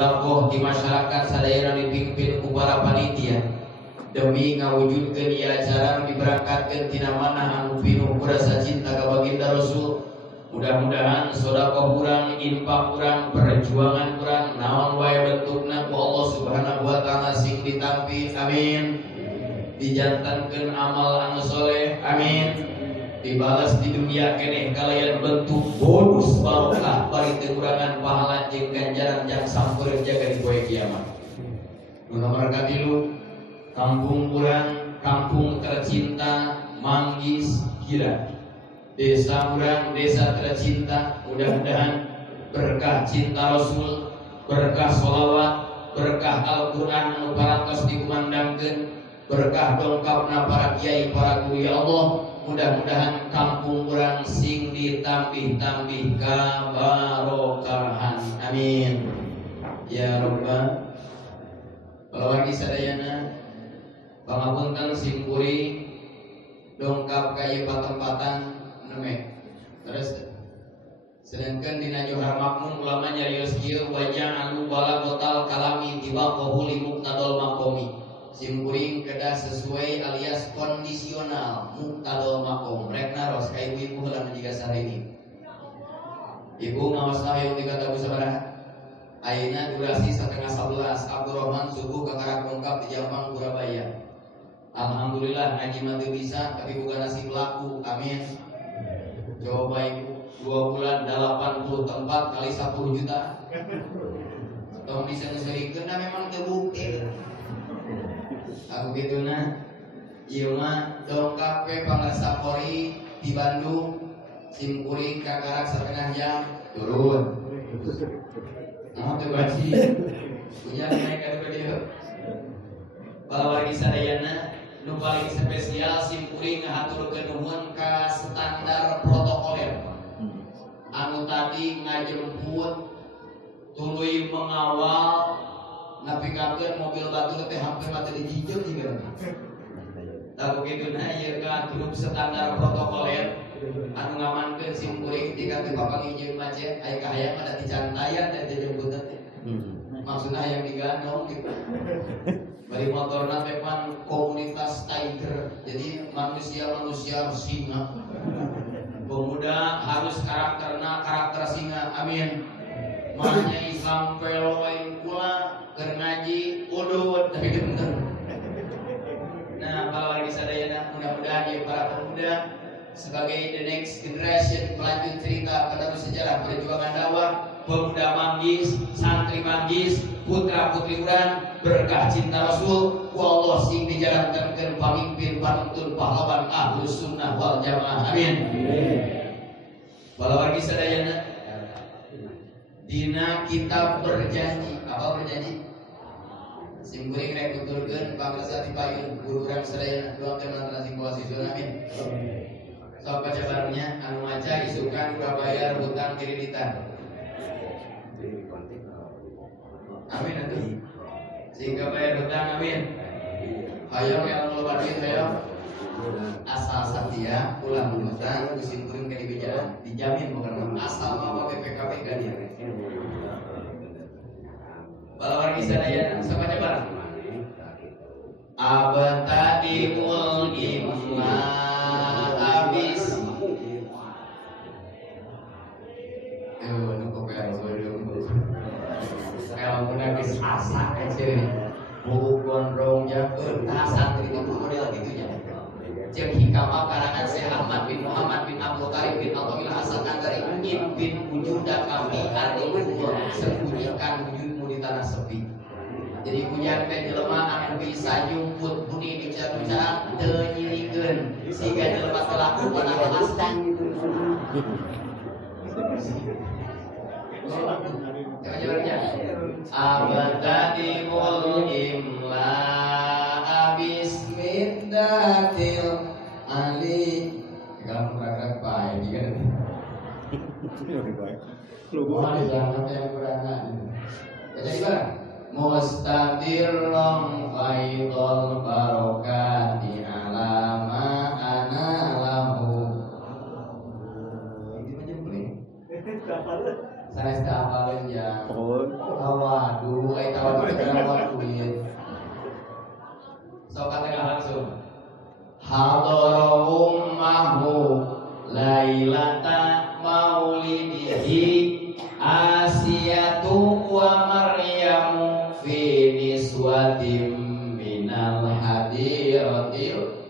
Tokoh di masyarakat sadayana dipimpin ku para panitia demi ngawujudkeun ieu acara diberangkatkeun tina manah anu pinuh ku rasa cinta ka baginda Rasul. Mudah-mudahan sedekah urang, infak urang, perjuangan urang naon wae bentukna ku Allah Subhanahu wa taala sing ditampi. Amin. Dijantankeun amal anu soleh. Amin. Dibalas di dunia keneh kalayan bentuk bonus barokah bari teu kurangan pahala jeung ganjaran jang sampeureun jaga di poe kiamat. Nu nomor katilu, kampung urang, kampung tercinta Manggis Gira. Desa urang, desa tercinta, mudah-mudahan berkah cinta Rasul, berkah sholawat, berkah Al-Qur'an anu parantos dikumandangkeun, berkah dongkapna para kiai para guru ya Allah. Mudah-mudahan kampung urang sing ditambih-tambih kabarokahan. Amin. Ya Rabbal Alamin sadayana pangapunten sim kuring dongkap ka ieu patempatan neme. Terus sedangkan dina Johar Makmun ulama nyarios kieu wajah anu bala total kalami tibaqahu li muqtadal maqami. Sim kuring kedah sesuai alias kondisional muqtadal maqam. Rek naros ka ibu heula jiga sareuni. Ibu ngaos hayang dikata sabaraha? Ayeuna durasi 10:30 Abdurrahman subuh kakarak dongkap di Jampang Surabaya. Alhamdulillah ngaji mah teu bisa tapi bukan nasib laku. Amin. Coba ibu 2 bulan 80 tempat kali 10 juta. Tong bisa ngeserikeun memang terbukti. Aku gitu nah, ieu mah dongkap we pangasapori di Bandung, sim kuring kakarak 1/2 jam turun. Nah, teu basi. Punya naik ka dieu. Balawargi sadayana nu paling spesial sim kuring ngahaturkeun nuhun ka standar protokoler. Anu tadi ngajemput tuluy mengawal napikakeun mobil batu teh hampir mati dijijel juga. Tah begitu na ieu ka grup standar protokoler anu ngamankeun sim kuring ketika teu papangijieun macet aya kahayang ada dicantayan teh dijemputna teh. Maksudna hayang digandong gitu. Bari motorna teh pan komunitas tiger. Jadi manusia singa. Pemuda harus karakter singa. Amin. Makanya Islam peloin pula keur ngaji udut tapi bener. Nah, para warga sadayana mudah-mudahan ya para pemuda sebagai the next generation pelanjut cerita penerus sejarah perjuangan dakwah pemuda Manggis, santri Manggis, putra putri urang berkah cinta Rasul ku Allah sing dijalankan ke pamimpin panuntun pahlawan Ahlus Sunnah wal Jamaah. Amin. Para warga sadayana dina kita berjanji, apa berjanji? Sim kuring rek nuturkeun pamirsa di payun guru urang sadayana doakeun mantan sing kuasa siswa. Amin. Sok baca barunya anu maca isukan prabayar hutang kreditan. Amin atuh. Sehingga bayar hutang amin. Hayang yang loba duit hayang. Asal satya ulah hutang kusim kuring ka dibejalan dijamin bukan asal bawa BPKB ka dia. Balawargi sadayana sabaca bareng. Abtadimul imma abis. Kalau menangis asa kecil, buku gondrong jakeun tahasan itu model gitunya. Jeung hikmah karangan Syekh Ahmad bin Muhammad bin Abdul Karim bin Al-Qabil Hasan dari bin wujuda kami artikullah sembunyikan wujudmu di tanah sepi. Jadi punya teh jelema anu bisa nyumput buni di ucap-ucap teu nyirikeun siga jelema teu laku pada astan. Jangan-jangan abadadimul imla abis mindatil ali. Kalau gerak-gerak baik juga nanti. Lupa jangan yang berangan. Baca di mana? Mustadirrom faidol barokati alama analamhu. Ini macam boleh. Saya sudah hafalin ya. Waduh. Kenapa duit? So katakan langsung. Hadara ummahu lailata maulidihi Asiyatu wa Maryamu fi niswatim minal hadiratil.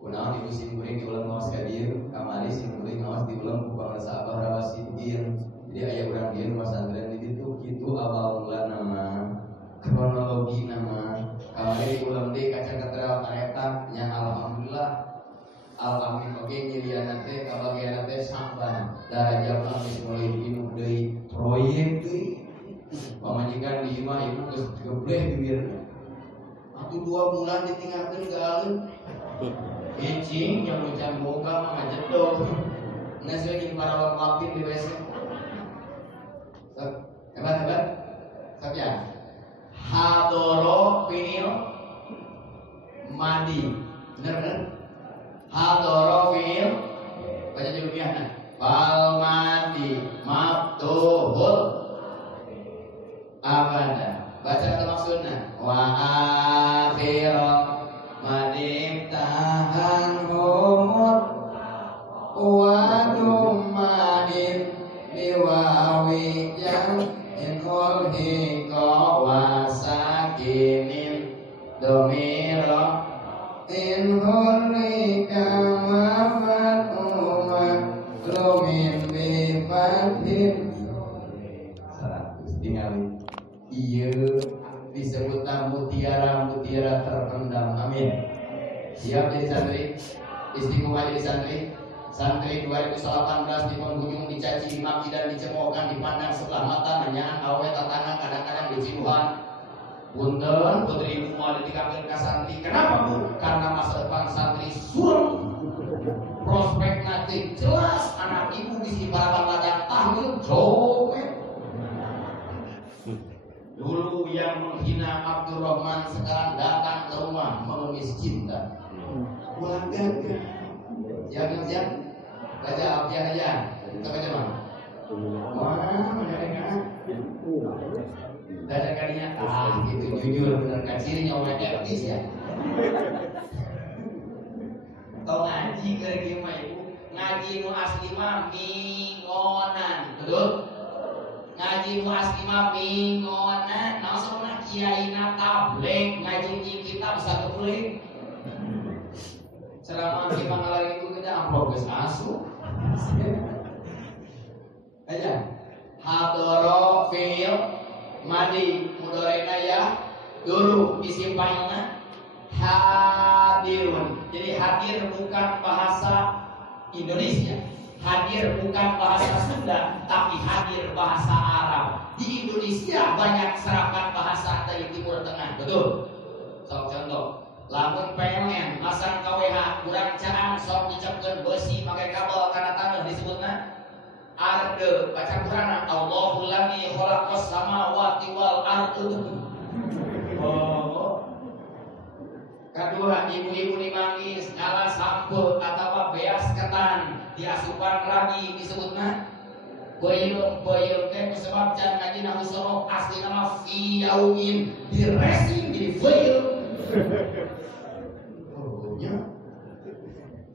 Kunaon ibu sim kuring diulang ngawas kadir, kamari sim kuring ngawas diulang bukan sabar rawasidin. Jadi aya urang dieu pasantren di ditu kitu awal mula nama, kronologi nama. Kamari diulang deui kaca kateral kareta nya alhamdulillah. Alhamdulillah oge nyiliana teh kabagian teh samban darajatna geus mulai dinuh deui proyek deui. Pamajikan di imah ibu geus gebleh bibirna. Atuh 2 bulan ditinggalkeun gaeun. Icing yang ucan boga mah ngajedog. Nges we jeung para wapin di WC. Hebat. Sabya. Hadoro pinil madi. Bener. Hadoro fil baca julukiahna fal madi maftuhul abada. Baca ke maksudna wa akhirah madi tahan humur wa dumain liwawi yang inul hiko wa sakinin domiro in hurrika wafat umat lumin bifatin 100 tinggali iya disebut mutiara terpendam. Amin. Siap jadi santri, istiqomah jadi santri 2018 di penghujung dicaci dimaki dan dicemoohkan dipandang sebelah mata nanyaan awe tatangga kadang-kadang dijiluhan. Punten putri ibu mau ditikakeun ka santri. Kenapa Bu? Karena masa depan santri suram. Prospek nanti jelas anak ibu bisi balapan ladang tahlil joget. Dulu yang menghina Abdurrahman sekarang datang ke rumah mengemis cinta. Wadah. Siap. Baca Alfian aja. Kita baca Bang. Wah, mereka. Dan kalinya gitu jujur bener kan cirinya orang etis ya. Tau ngaji ke gimana ibu? Ngaji nu asli mah mingonan, betul? Ngaji nu asli mah mingonan, naosna kiai na tabligh ngaji di kitab sakepeuleuh. Ceramah di Pangalar itu kita amplop geus asuh. Aja. Hadoro fil madi mudorena ya dulu isim fa'ilna hadirun. Jadi hadir bukan bahasa Indonesia, hadir bukan bahasa Sunda, tapi hadir bahasa Arab. Di Indonesia banyak serapan bahasa dari Timur Tengah, betul? Sok contoh, lamun PLN masang KWH kurang caan sok dicepkeun besi pakai kabel karena tanah disebutna arde. Baca Quran Allahul ladzi khalaqas samawati wal ardu. Kedua, ibu-ibu dimanggis nyala sampul atau beas ketan diasupan ragi disebutna boyol teh sebab can ngaji nahu sorok asli nama fi yaumin diresi di boyol.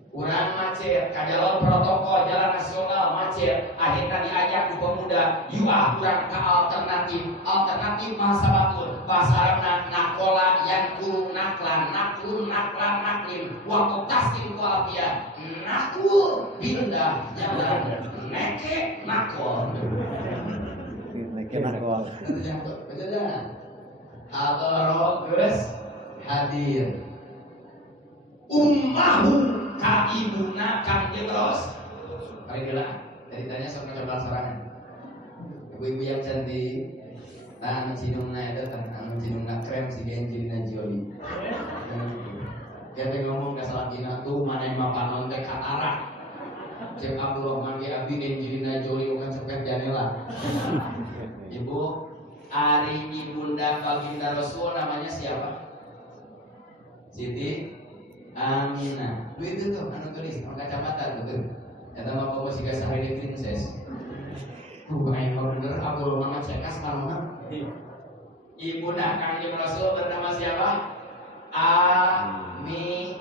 Urang macet, kajalon protokol jalan nasional macet, akhirnya diajak ke pemuda, yuah kurang ke alternatif masabatun, pasarna nakola yang kuru naklan, naklun naklan naklin, waktu taskin kualapia, nakul pindah jalan, neke nakol. Hadrogus hadir, ummahu ka ibuna kang terus kali gila ceritanya sok coba sorangan ibu-ibu yang cantik anu cinungna itu anu cinungna krem si Angelina Jolie dia ngomong ke salakina tuh mana yang mapanon teh katarak cek Abdurrahman ge abdi Angelina Jolie bukan cepet janela. Ibu ari ibunda baginda Rasul namanya siapa? Siti Aminah. Itu tuh anu tulis, anu kacamata betul. Eta mah pokok siga sahide princess. Bukan yang bener, Abdul Muhammad Cekas mana? Ibu nak Kanjeng Rasul bernama siapa? Ami.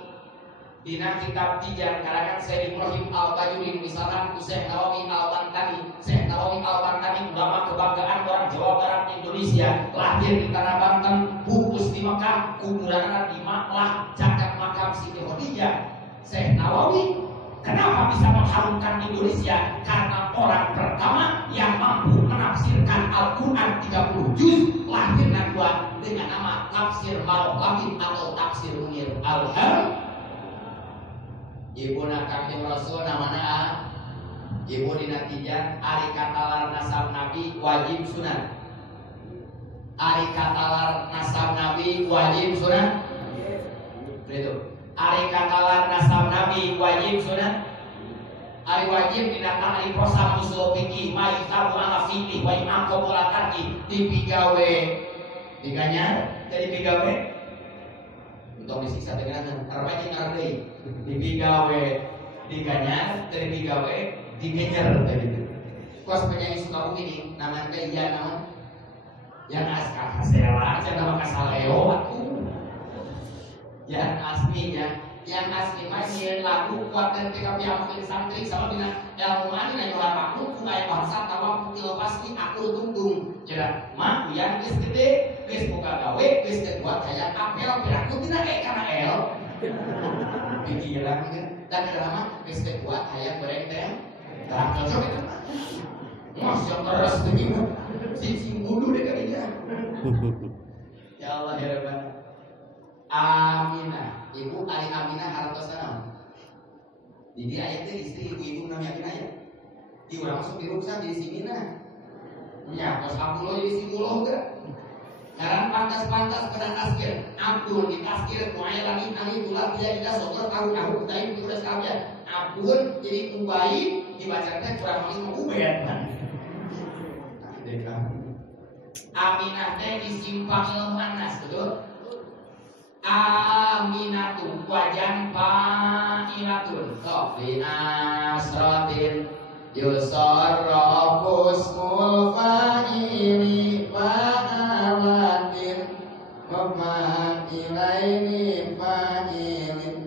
Dina kitab Tijan karangan Syekh Ibrahim Al-Tayyurin misalkan Syekh Nawawi Al-Bantani. Syekh Nawawi Al-Bantani ulama kebanggaan orang Jawa Barat Indonesia, lahir di tanah Banten, bungkus di Mekah, kuburannya di Maklah, cacat makam Siti Khadijah. Syekh Nawawi kenapa bisa mengharumkan Indonesia? Karena orang pertama yang mampu menafsirkan Al-Quran 30 juz, lahir kedua dengan nama tafsir Marok Labib atau tafsir Munir Al-Har. Ibu nak Kanjeng Rasul namanya Ibu dina Tijan, ari katalar nasab Nabi wajib sunat. Ari katalar nasab Nabi wajib sunat. Itu. Ari katalar nasab Nabi wajib sunat. Ari wajib dina ta'rif prosa usul fikih ma yutabu ala fikih wa imam qabula tarki dipigawe diganya jadi pigawe untuk disiksa dengan arba'i ngardeui dipigawe diganya dari pigawe digenyer tadi itu. Kos penyanyi Sukabumi ini namanya iya nama yang askar hasela aja nama kasaleo aku yang aslinya yang asli mah nyeun lagu kuat dan PKP amun santri sama dina ilmu ani na nyoba makhluk ku aya bahasa tawa putih pasti aku tungtung cenah mah yang geus gede geus boga gawe geus kedua kayak apel piraku tina kana el pikiran kan dan lama geus kedua kayak goreng teh terang cocok itu mas yang keras begini sing bulu deh kayaknya ya Allah ya Rabbana. Aminah, ibu ari Aminah hartos naon? Jadi ayatnya istri ibu namanya Aminah ya. Di urang masuk di ruksan jadi si Minah. Ya, kos Abdullah jadi si Muloh enggak? Sekarang pantas-pantas pada taskir. Abdul di taskir muai lagi tulah tidak kita sotor tahu kudain udah sekalian. Abdul jadi Ubay dibacakan kurang manis mau Ubay kan. Aminah teh disimpang ilmu anas betul? Aminatun wajan fa'ilatun Sofinasratin Yusarrafus mulfa'ili Fa'alatin Wafa'ilaini fa'ilin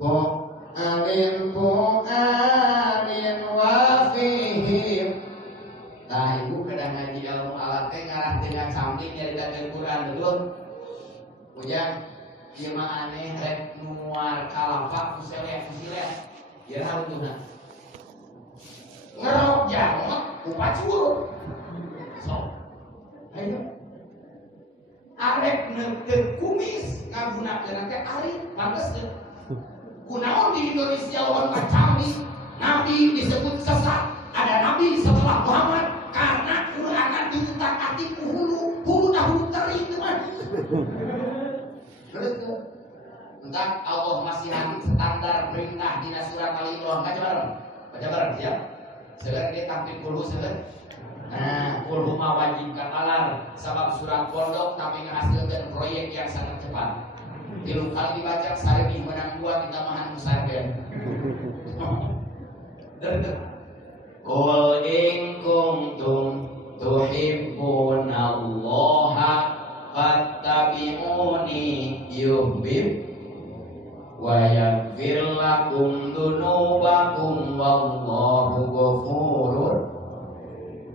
Wafa'alin fu'alin wafihim. Nah ibu kadang ngaji ilmu alat teh ngarah dengan samping dari dalam Quran betul. Ujang ieu mah aneh rek nuar kalapa kusele. Ieu naon tuna? Ngerok jangot upacur. So. Ayo. Arek neukeun kumis ngagunakeun teh ari pantes teu. Kunaon di Indonesia lawan kacambi nabi disebut sesat. Ada nabi setelah Muhammad karena Quran diutak atik hulu dahulu tering teman. Betul. Tentang Allah masih standar perintah di surat Al-Imran. Baca bareng siap. Sekarang dia tampil kulhu sekarang. Nah, kulhu mah wajib katalar sebab surat pondok tapi menghasilkan proyek yang sangat cepat. Tilu kali dibaca sehari menang 2 kita mahan musabir. Betul. Qul in kuntum tuhibbunallaha fattabi'uni yuhbib wa yaghfir lakum dzunubakum wallahu ghafurur.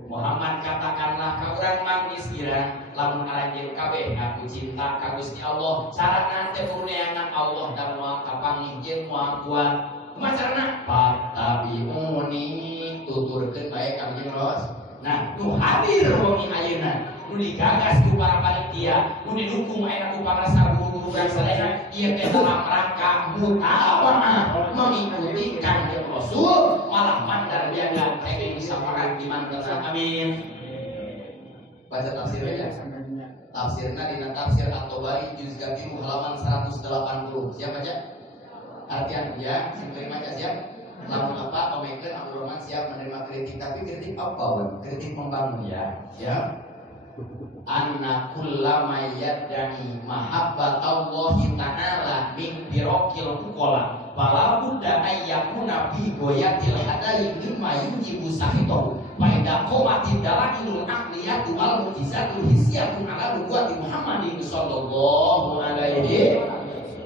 Muhammad katakanlah ka urang mangis kira lamun ngaranjeun kabeh aku cinta ka Gusti Allah sarana teh kurniangan Allah dan moal kapanggih jeung moal kuat macarna fattabi'uni tuturkeun bae ka Kanjeng Rasul. Nah, nu hadir wong ayeuna, nu digagas ku para panitia, nu didukung ayeuna ku para guru-guru dan sadaya, ieu teh dalam rangka mutawaah mengikuti Kanjeng Rasul, malah mandar biaga teh bisa parang dimantena. Amin. Baca tafsirnya. Tafsirna dina tafsir At-Tabari juz 3 halaman 180. Siap baca? Artian ya, sing terima siap. Lamun apa omekeun Abdul Rahman siap menerima kritik, tapi kritik apa wan? Kritik membangun ya. Anna kullama yad'i mahabbatallahi ta'ala min birokil uqala fala budda ayyakuna fi goyatil hadai mimma yujibu sahitahu fa idza qamatid dalailul aqliyatu wal mu'jizatul hissiyatu ala nubuwwati Muhammadin sallallahu alaihi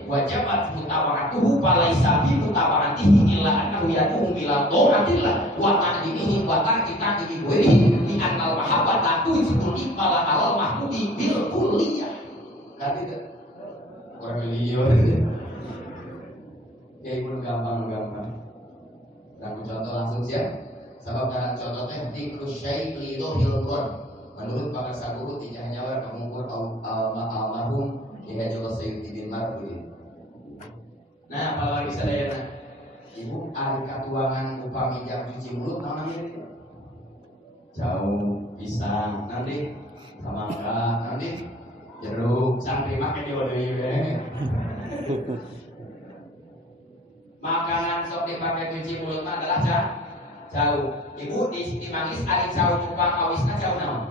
wajabat mutawatuhu falaisa bi mutawatihi illa annahu yad'u ila ta'atillah wa ta'dilihi wa ta'dilihi wa li annal mahabbata tujibul iqbala alal mahmudi bil kulliyah. Kan itu orang liar. Ya ibu gampang. Aku contoh langsung siap. Sebab dalam contohnya dikrus syai' lidhil qur. Menurut pakar saburu tidak hanya war pengukur almarhum Kiai Haji Sayyidin Marhudi. Nah, kalau bisa daya ibu ada katuangan upami jam cuci mulut namanya jauh pisang nanti semangka nanti jeruk sampai makan jodoh ya. Makanan sok dipakai cuci mulut adalah jauh. Ibu di mangis ada jauh cupang awisna jauh naon?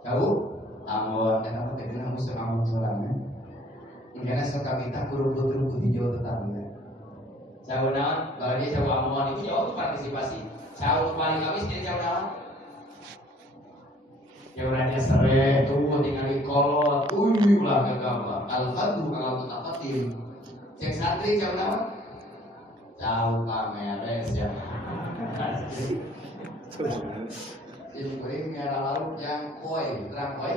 Jauh? Amun dan apa tadi namun sengamun soalnya. Karena sok kita kurung-kurung hijau tetangga. Jauh naon? Kalau dia jauh amun itu jauh partisipasi. Jauh paling habis dia jauh naon? Jauhnya sere tuh tinggal di kolot, tuyul lah kagak. Al-Fadlu kalau tetap tim. Cek santri jauh naon? Jauh kameres ya. Ini merah laut yang koi, terang koi,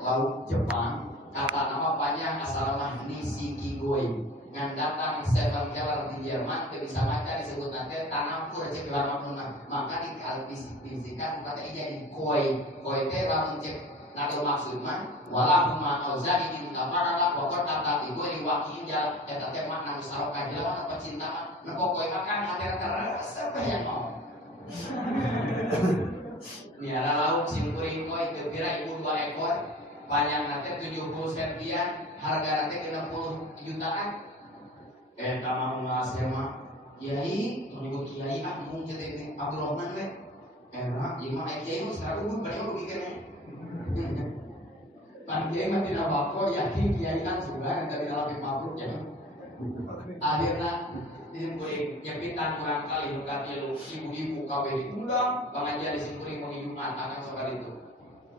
laut Jepang. Kata nama panjang asal nama Nishikigoi. Ngan datang Seven Keller di Jerman, dia bisa baca disebut nanti tanam pura cek lama punah. Maka dikalpisikan kata ini jadi koi, koi teh lamun cek. Nado maksud mah walau ma auzani di mutafaraqah wa qad tata ibu diwakil jalan eta teh makna musyarakah jalan apa cinta mah nego koe makan hadir terasa yang mau niara laut simkuring koi teu kira ibu 2 ekor panjang nanti 70 sentian harga nanti 60 jutaan eta mah ngasih mah kiai menyebut kiai mung kieu Abdurrahman we enak ieu mah kiai mah sarua bari rugi keneh. Panjang mah tidak bakal yakin kiai kan juga yang dari dalam mabruk ya. Akhirnya disimpulin nyepitan kurang kali nukati lu ibu-ibu kawe diundang pengajian disimpulin wengi Jumat akan soal itu.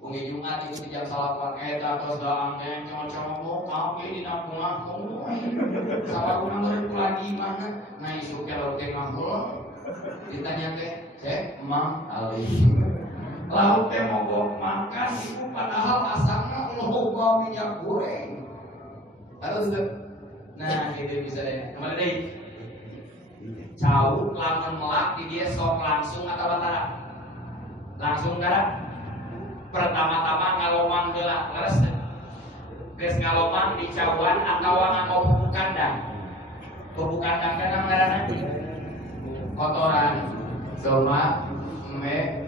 Wengi Jumat itu di jam salapan eta tos da anggen cowok-cowok kawe di napungan sabar urang lagi mana nah isu kalau teh ngahul ditanya teh cek Mang Ali lauk teh mogok makan ibu padahal asalnya loba minyak goreng. Harus tuh. Nah, gitu bisa deh. Kemana deh? Jauh lamun melak di dia sok langsung atau antara? Langsung darah. Pertama-tama ngalomang heula, leres. Geus ngalomang di cauan atau nganggo pupuk kandang. Pupuk kandang kan ngaranna kotoran, doma, me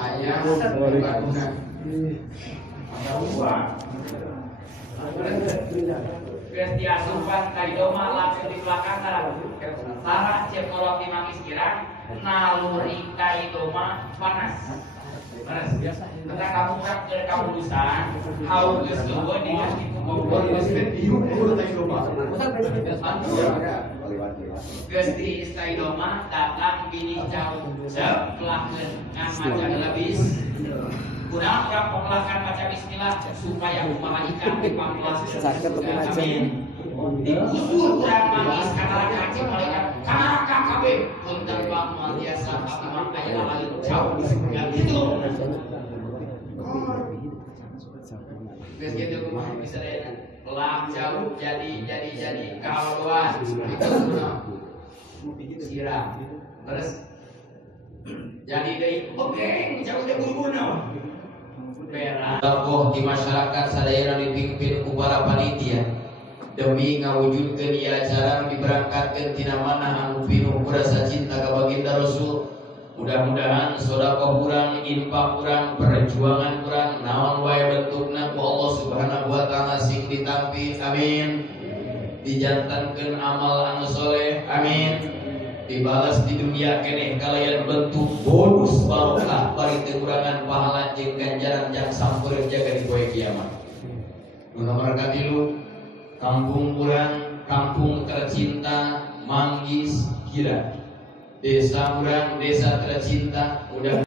ayam berguna ada uang Kristi asupan kali doma langsung di belakang Sarah cek kolok di mangis kira naluri kali doma panas biasa tentang kamu rak ke kaulusan haul geus eueuh digas di kubur geus diuk kali doma Gusti Istaidoma datang bini jauh seplakeun ngan macan lebis kurang pengelakan baca bismillah supaya kumaha ikan dipanglas amin diusul kurang mangis kana kacing malaikat kana kabeh punten bang biasa apa aya lain jauh di surga itu geus kitu kumaha bisa daya pelang jauh jadi kalau doa itu sirah terus jadi dari oke jauh dari guru-guru tokoh di masyarakat sadayana dipimpin ku para panitia demi ngawujudkeun ieu acara diberangkatkeun tina manah anu pinuh rasa cinta ka baginda Rasul. Mudah-mudahan sedekah urang, infak urang, perjuangan urang naon wae bentukna ku Allah Subhanahu wa taala sing ditampi amin. Dijantankeun amal anu soleh amin. Dibalas di dunia keneh kalian bentuk bonus barokah bari kekurangan pahala jeung ganjaran jang sampeureun jaga di poe kiamat. Nu nomor katilu kampung urang kampung tercinta Manggis Kira, desa urang, desa tercinta. Mudah